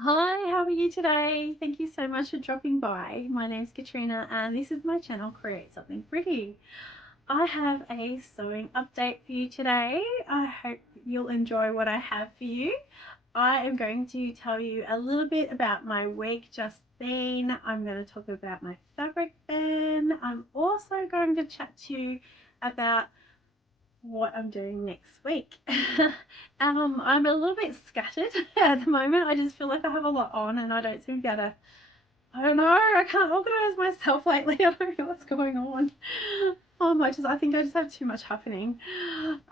Hi, how are you today? Thank you so much for dropping by. My name's Katrina and this is my channel Create Something Pretty. I have a sewing update for you today. I hope you'll enjoy what I have for you. I am going to tell you a little bit about my week just been. I'm going to talk about my fabric bin. I'm also going to chat to you about what I'm doing next week. I'm a little bit scattered at the moment. I just feel like I have a lot on and I don't seem to be able to, I don't know, I can't organise myself lately. I don't know what's going on. I think I just have too much happening.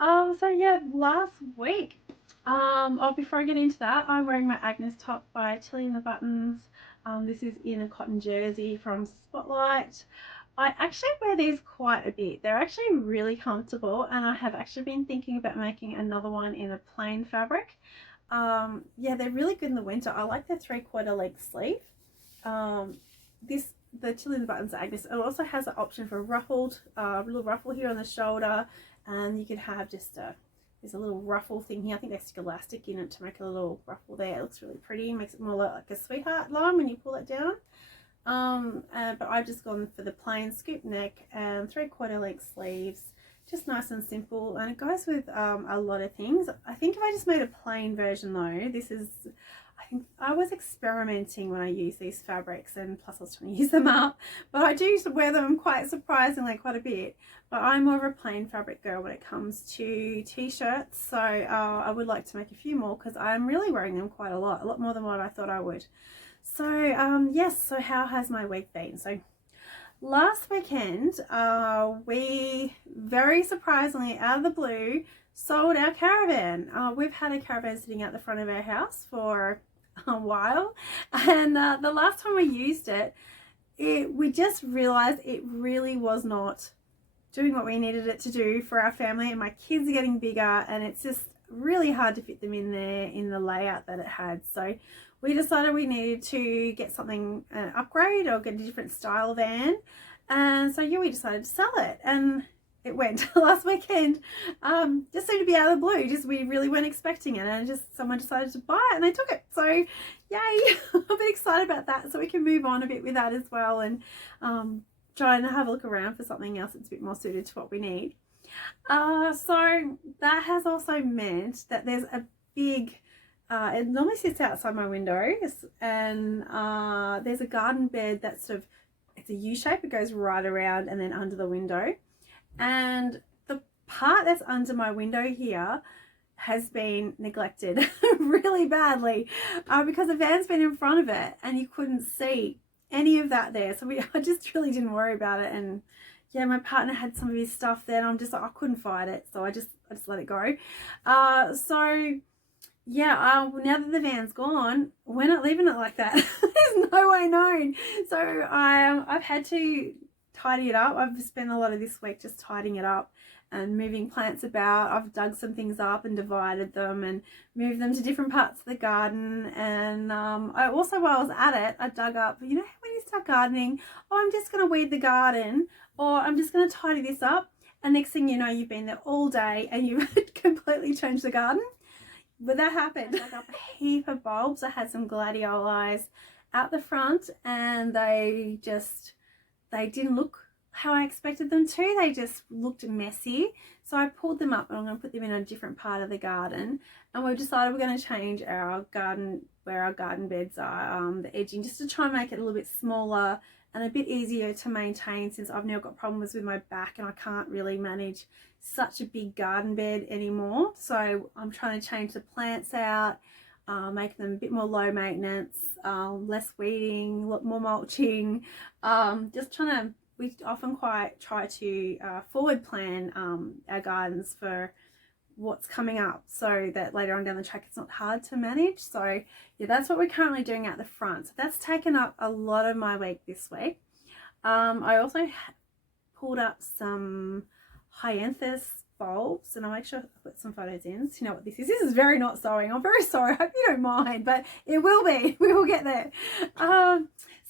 So yeah, last week, before I get into that, I'm wearing my Agnes top by Tilly and the Buttons. This is in a cotton jersey from Spotlight. I actually wear these quite a bit. They're actually really comfortable, and I have actually been thinking about making another one in a plain fabric. Yeah, they're really good in the winter. I like the 3/4 length sleeve. Um, the Tilly and the Buttons Agnes. It also has an option for ruffled, little ruffle here on the shoulder, and you could have just there's a little ruffle thing here. I think they stick elastic in it to make a little ruffle there. It looks really pretty. Makes it more like a sweetheart line when you pull it down. But I've just gone for the plain scoop neck and 3/4 length sleeves, just nice and simple, and it goes with a lot of things. I think if I just made a plain version though, I think I was experimenting when I use these fabrics, and plus I was trying to use them up, but I do wear them quite surprisingly quite a bit. But I'm more of a plain fabric girl when it comes to t-shirts, so I would like to make a few more because I'm really wearing them quite a lot more than what I thought I would. So yes, so how has my week been? So last weekend we very surprisingly out of the blue sold our caravan. We've had a caravan sitting out the front of our house for a while, and the last time we used it, we just realized it really was not doing what we needed it to do for our family, and my kids are getting bigger and it's just really hard to fit them in there in the layout that it had. So we decided we needed to get something, an upgrade or get a different style van, and so yeah, we decided to sell it, and it went last weekend. Just seemed to be out of the blue, just we really weren't expecting it, and just someone decided to buy it and they took it. So yay. I'm a bit excited about that, so we can move on a bit with that as well, and try and have a look around for something else that's a bit more suited to what we need. So that has also meant that there's a big it normally sits outside my windows, and there's a garden bed that's sort of, it's a U shape, it goes right around and then under the window, and the part that's under my window here has been neglected really badly because the van's been in front of it and you couldn't see any of that there. So I just really didn't worry about it, and yeah, my partner had some of his stuff there and I'm just like, I couldn't fight it, so I just let it go. So yeah, now that the van's gone, we're not leaving it like that. There's no way known. So I've had to tidy it up. I've spent a lot of this week just tidying it up and moving plants about. I've dug some things up and divided them and moved them to different parts of the garden. And I also, while I was at it, I dug up, you know when you start gardening, oh, I'm just going to weed the garden, or I'm just going to tidy this up. And next thing you know, you've been there all day and you've completely changed the garden. But that happened. I dug up a heap of bulbs. I had some gladioli out the front, and they didn't look how I expected them to. They just looked messy. So I pulled them up and I'm going to put them in a different part of the garden. And we've decided we're going to change our garden, where our garden beds are, the edging, just to try and make it a little bit smaller and a bit easier to maintain, since I've now got problems with my back and I can't really manage such a big garden bed anymore. So I'm trying to change the plants out, make them a bit more low maintenance, less weeding, more mulching, just trying to, we often quite try to forward plan our gardens for what's coming up, so that later on down the track it's not hard to manage. So yeah, that's what we're currently doing at the front. So that's taken up a lot of my week this week. I also pulled up some hyanthus bulbs, and I'll make sure I put some photos in so you know what this is. This is very not sewing. I'm very sorry. I hope you don't mind, but it will be. We will get there.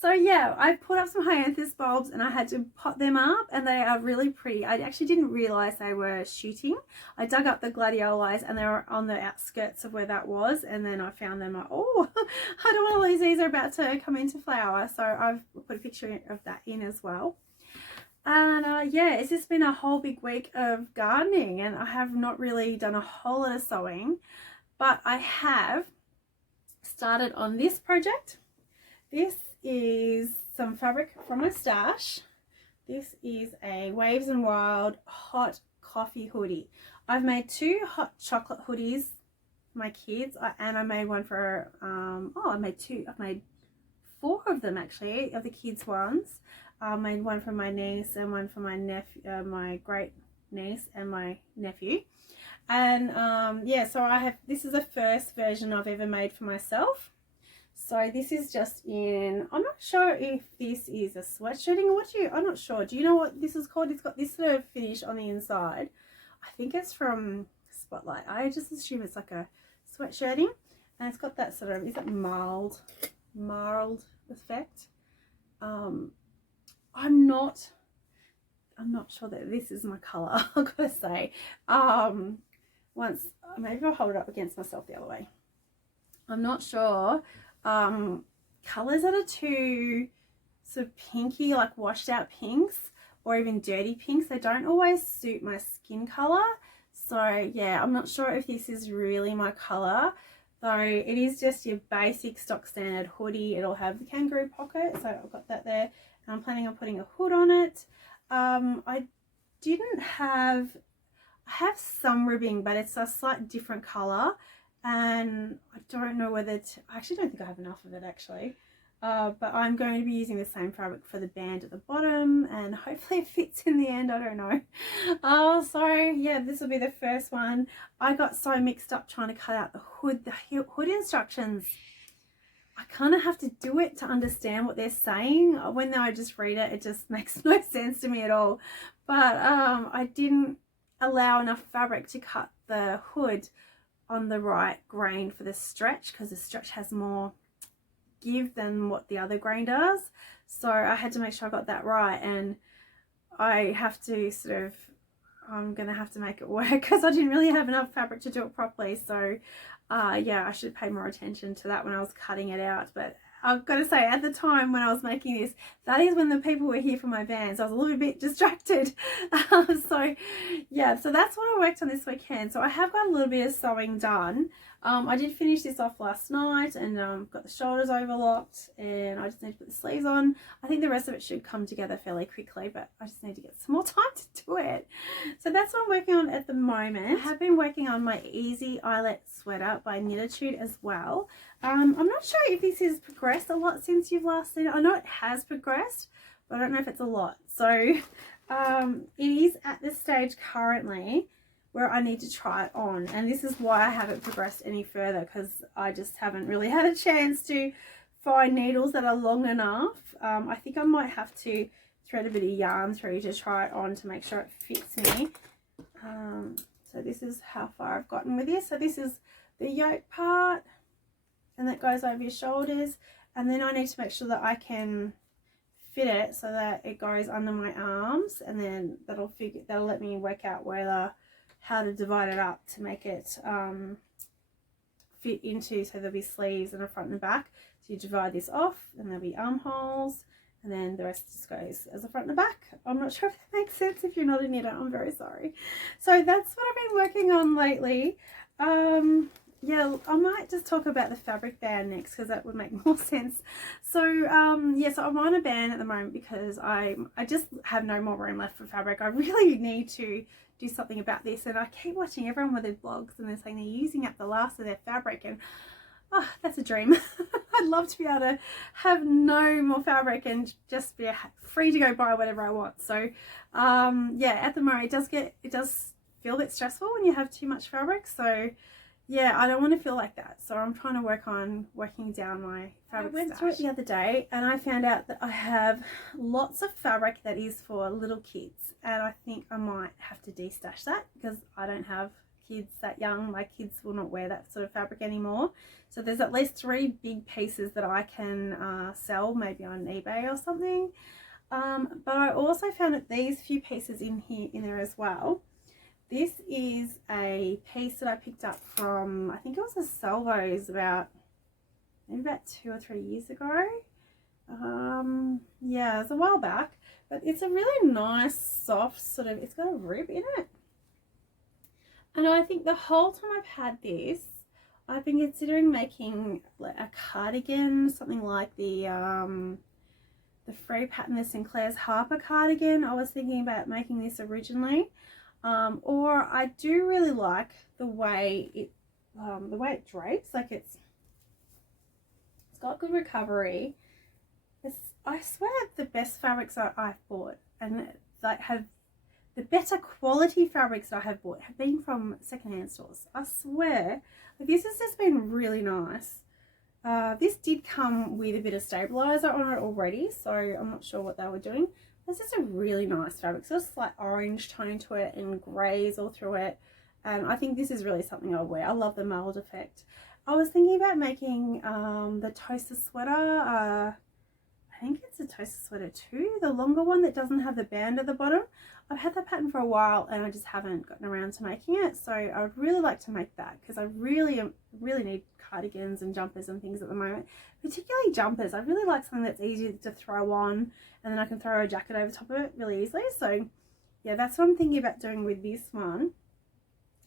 So yeah, I put up some hyanthus bulbs and I had to pot them up, and they are really pretty. I actually didn't realize they were shooting. I dug up the gladioli and they were on the outskirts of where that was, and then I found them like, oh, I don't want to lose these, they're about to come into flower. So I've put a picture of that in as well. And yeah, it's just been a whole big week of gardening, and I have not really done a whole lot of sewing, but I have started on this project. This is some fabric from my stash. This is a Waves and Wild hot coffee hoodie. I've made 2 hot chocolate hoodies for my kids, and I made one for I made 4 of them actually, of the kids ones. I made one for my niece and one for my nephew, my great niece and my nephew. And yeah, so this is the first version I've ever made for myself. So this is just in, I'm not sure if this is a sweatshirting or I'm not sure. Do you know what this is called? It's got this sort of finish on the inside. I think it's from Spotlight. I just assume it's like a sweatshirting, and it's got that sort of, is it mild effect? I'm not sure that this is my color. I've got to say. Maybe I'll hold it up against myself the other way. I'm not sure. Colors that are too sort of pinky, like washed out pinks or even dirty pinks, they don't always suit my skin color. So yeah, I'm not sure if this is really my color, though it is just your basic stock standard hoodie. It'll have the kangaroo pocket, so I've got that there, and I'm planning on putting a hood on it. I have some ribbing, but it's a slight different color, and I don't know whether I actually don't think I have enough of it actually. But I'm going to be using the same fabric for the band at the bottom, and hopefully it fits in the end. I don't know. So yeah, this will be the first one. I got so mixed up trying to cut out the hood instructions. I kind of have to do it to understand what they're saying. When I just read it, it just makes no sense to me at all. But I didn't allow enough fabric to cut the hood on the right grain for the stretch, because the stretch has more give than what the other grain does. So I had to make sure I got that right, and I have to I'm gonna have to make it work because I didn't really have enough fabric to do it properly. So yeah, I should pay more attention to that when I was cutting it out. But I've got to say, at the time when I was making this, that is when the people were here for my van, so I was a little bit distracted. So yeah, so that's what I worked on this weekend. So I have got a little bit of sewing done. I did finish this off last night, and got the shoulders overlocked, and I just need to put the sleeves on. I think the rest of it should come together fairly quickly, but I just need to get some more time to do it. So that's what I'm working on at the moment. I have been working on my Easy Eyelet sweater by Knititude as well. I'm not sure if this has progressed a lot since you've last seen it. I know it has progressed, but I don't know if it's a lot. So it is at this stage currently where I need to try it on, and this is why I haven't progressed any further, because I just haven't really had a chance to find needles that are long enough. I think I might have to thread a bit of yarn through to try it on to make sure it fits me. So this is how far I've gotten with this. So this is the yoke part, and that goes over your shoulders, and then I need to make sure that I can fit it so that it goes under my arms, and then that'll let me work out how to divide it up to make it fit into, so there'll be sleeves and a front and a back. So you divide this off, and there'll be armholes, and then the rest just goes as a front and a back. I'm not sure if that makes sense. If you're not a knitter, I'm very sorry. So that's what I've been working on lately. Yeah, I might just talk about the fabric band next, because that would make more sense. So yeah, so I'm on a band at the moment because I just have no more room left for fabric. I really need to do something about this, and I keep watching everyone with their blogs, and they're saying they're using up the last of their fabric, and oh, that's a dream. I'd love to be able to have no more fabric and just be free to go buy whatever I want. So yeah, at the moment it does feel a bit stressful when you have too much fabric. So yeah, I don't want to feel like that. So I'm trying to work on working down my fabric. I went through it the other day, and I found out that I have lots of fabric that is for little kids, and I think I might have to destash that because I don't have kids that young. My kids will not wear that sort of fabric anymore. So there's at least 3 big pieces that I can sell, maybe on eBay or something. But I also found that these few pieces in there as well. This is a piece that I picked up from, I think it was a Salvos maybe about 2 or 3 years ago. Yeah, it was a while back, but it's a really nice, soft sort of, it's got a rib in it. And I think the whole time I've had this, I've been considering making like a cardigan, something like the free pattern, the Sinclair's Harper cardigan. I was thinking about making this originally. Or I do really like the way it drapes. Like it's got good recovery. I swear the best fabrics I've bought, and like have the better quality fabrics that I have bought, have been from secondhand stores. I swear, like this has just been really nice. This did come with a bit of stabilizer on it already, so I'm not sure what they were doing. This is a really nice fabric. So it's like orange tone to it and greys all through it. And I think this is really something I'll wear. I love the mold effect. I was thinking about making the toaster sweater. I think it's a toaster sweater too, the longer one that doesn't have the band at the bottom. I've had that pattern for a while and I just haven't gotten around to making it. So I would really like to make that because I really need cardigans and jumpers and things at the moment, particularly jumpers. I really like something that's easy to throw on and then I can throw a jacket over top of it really easily. So yeah, that's what I'm thinking about doing with this one.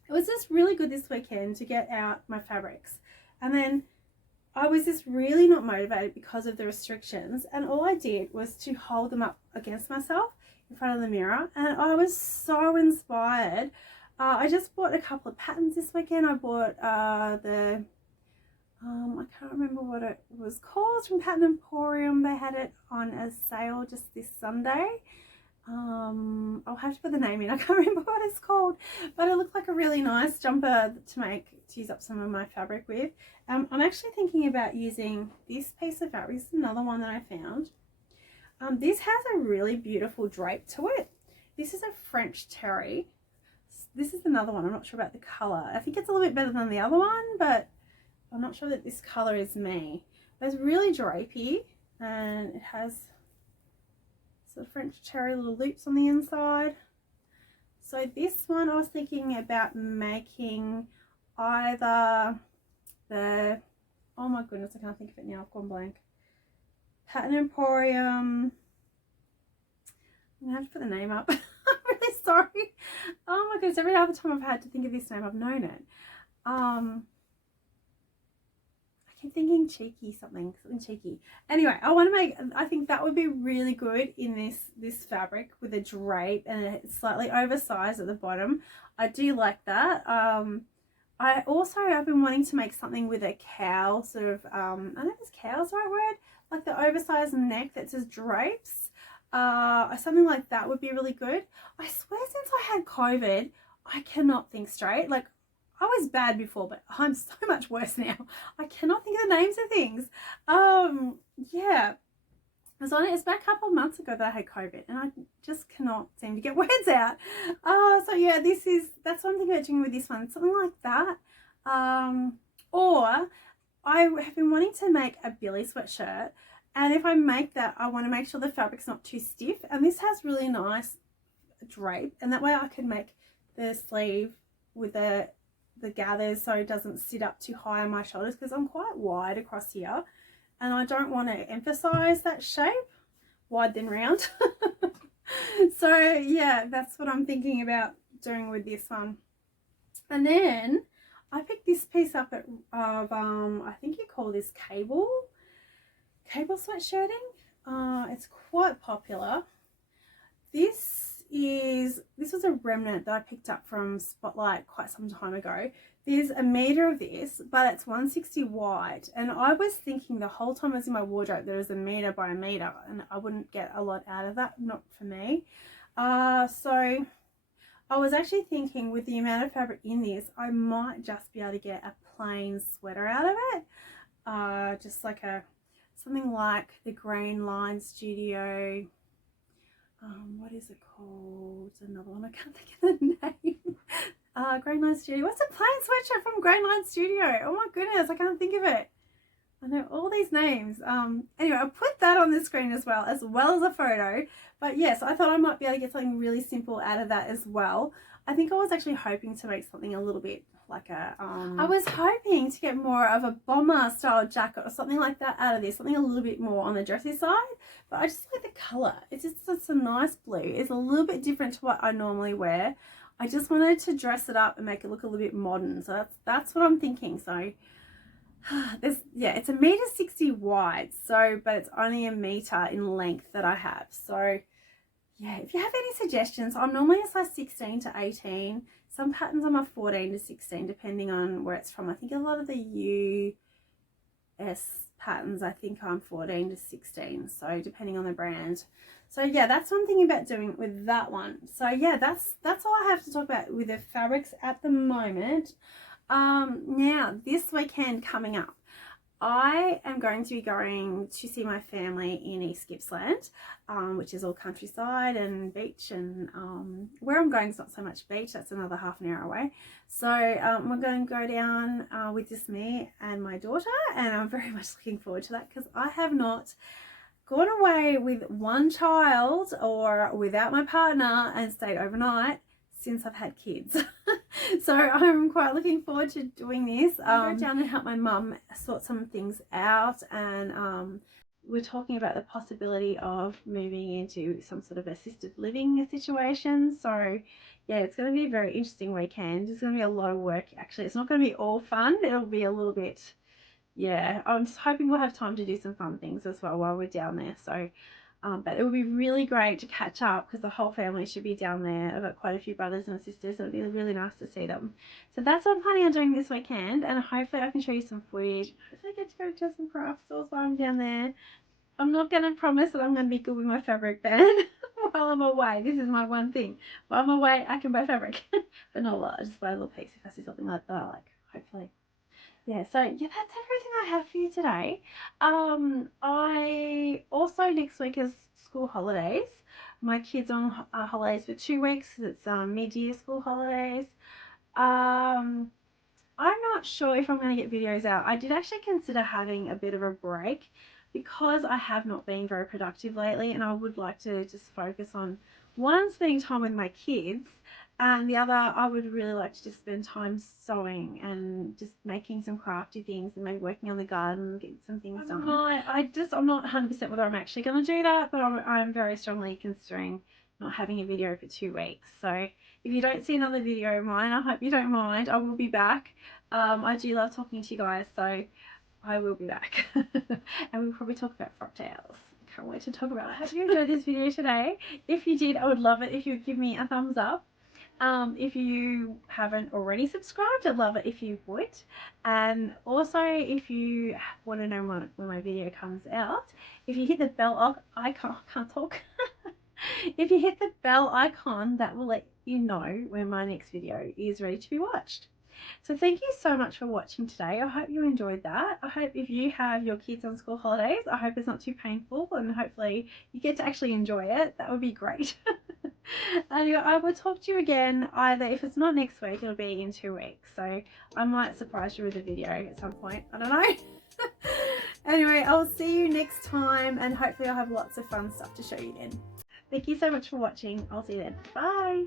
It was just really good this weekend to get out my fabrics, and then I was just really not motivated because of the restrictions, and all I did was to hold them up against myself in front of the mirror, and I was so inspired. I just bought a couple of patterns this weekend. I bought I can't remember what it was called, from Pattern Emporium. They had it on a sale just this Sunday. I'll have to put the name in. I can't remember what it's called, but it looked like a really nice jumper to use up some of my fabric with. I'm actually thinking about using this piece of fabric. This is another one that I found. This has a really beautiful drape to it. This is a French terry. This is another one. I'm not sure about the color. I think it's a little bit better than the other one, but I'm not sure that this color is me. But it's really drapey, and it has sort of French terry little loops on the inside. So this one I was thinking about making either the, oh my goodness, I can't think of it now, I've gone blank. Pattern Emporium. I'm gonna have to put the name up. I'm really sorry. Oh my goodness, every other time I've had to think of this name, I've known it. I keep thinking something cheeky. Anyway, I think that would be really good in this fabric with a drape, and it's slightly oversized at the bottom. I do like that. I've been wanting to make something with a cowl sort of, I don't know if cowl's the right word, like the oversized neck that just drapes. Something like that would be really good. I swear since I had COVID, I cannot think straight. Like, I was bad before, but I'm so much worse now. I cannot think of the names of things. Yeah. It's about a couple of months ago that I had COVID, and I just cannot seem to get words out. So yeah, that's what I'm thinking about doing with this one. Something like that. Or I have been wanting to make a billy sweatshirt, and if I make that, I want to make sure the fabric's not too stiff. And this has really nice drape, and that way I can make the sleeve with the gathers so it doesn't sit up too high on my shoulders, because I'm quite wide across here and I don't want to emphasize that shape, wide then round. So yeah, that's what I'm thinking about doing with this one. And then I picked this piece up I think you call this cable sweatshirting. It's quite popular. This was a remnant that I picked up from Spotlight quite some time ago. There's a meter of this, but it's 160 wide, and I was thinking the whole time I was in my wardrobe there was a meter by a meter, and I wouldn't get a lot out of that, not for me. So I was actually thinking, with the amount of fabric in this, I might just be able to get a plain sweater out of it, just like something like the Green Line Studio. What is it called? Another one, I can't think of the name. Grey Line Studio. What's a plain sweatshirt from Grey Line Studio? Oh my goodness, I can't think of it. I know all these names. Anyway, I'll put that on the screen as well as a photo. But yes, I thought I might be able to get something really simple out of that as well. I think I was actually hoping to make something a little bit like a, I was hoping to get more of a bomber style jacket or something like that out of this, something a little bit more on the dressy side. But I just like the colour. It's a nice blue. It's a little bit different to what I normally wear. I just wanted to dress it up and make it look a little bit modern. So that's what I'm thinking. So it's 1.60 meters wide, so but it's only 1 meter in length that I have. So yeah, if you have any suggestions, I'm normally a size 16 to 18. Some patterns I'm a 14 to 16 depending on where it's from. I think a lot of the US patterns, I think I'm 14 to 16, so depending on the brand. So yeah, that's one thing about doing with that one. So yeah, that's all I have to talk about with the fabrics at the moment. Now this weekend coming up, I am going to be going to see my family in East Gippsland, which is all countryside and beach, and where I'm going is not so much beach, that's another half an hour away. So we're going to go down with just me and my daughter, and I'm very much looking forward to that because I have not gone away with one child or without my partner and stayed overnight since I've had kids. So I'm quite looking forward to doing this. Go down and help my mum sort some things out, and we're talking about the possibility of moving into some sort of assisted living situation. So yeah, it's going to be a very interesting weekend. It's going to be a lot of work actually. It's not going to be all fun. It'll be a little bit, yeah, I'm just hoping we'll have time to do some fun things as well while we're down there. So but it would be really great to catch up because the whole family should be down there. I've got quite a few brothers and sisters, so it'd be really nice to see them. So that's what I'm planning on doing this weekend, and hopefully I can show you some footage. Hopefully I get to go to some craft stores while I'm down there. I'm not going to promise that I'm going to be good with my fabric band while I'm away. This is my one thing. While I'm away, I can buy fabric, but not a lot. I just buy a little piece if I see something like that I like, hopefully. Yeah, so yeah, that's everything I have for you today. I also, next week is school holidays. My kids are on holidays for 2 weeks. It's mid-year school holidays. I'm not sure if I'm going to get videos out. I did actually consider having a bit of a break because I have not been very productive lately, and I would like to just focus on one, spending time with my kids, and the other, I would really like to just spend time sewing and just making some crafty things and maybe working on the garden, getting some things done. I'm not 100% whether I'm actually going to do that, but I'm very strongly considering not having a video for 2 weeks. So if you don't see another video of mine, I hope you don't mind. I will be back. I do love talking to you guys, so I will be back. And we'll probably talk about frock tails. Can't wait to talk about it. I hope you enjoyed this video today. If you did, I would love it if you would give me a thumbs up. If you haven't already subscribed, I'd love it if you would. And also, if you want to know when my video comes out, if you hit the bell icon, can't talk. If you hit the bell icon, that will let you know when my next video is ready to be watched. So thank you so much for watching today. I hope you enjoyed that. I hope if you have your kids on school holidays, I hope it's not too painful, and hopefully you get to actually enjoy it. That would be great. Anyway, I will talk to you again either, if it's not next week, it'll be in 2 weeks. So I might surprise you with a video at some point. I don't know. Anyway, I'll see you next time, and hopefully I'll have lots of fun stuff to show you then. Thank you so much for watching. I'll see you then. Bye.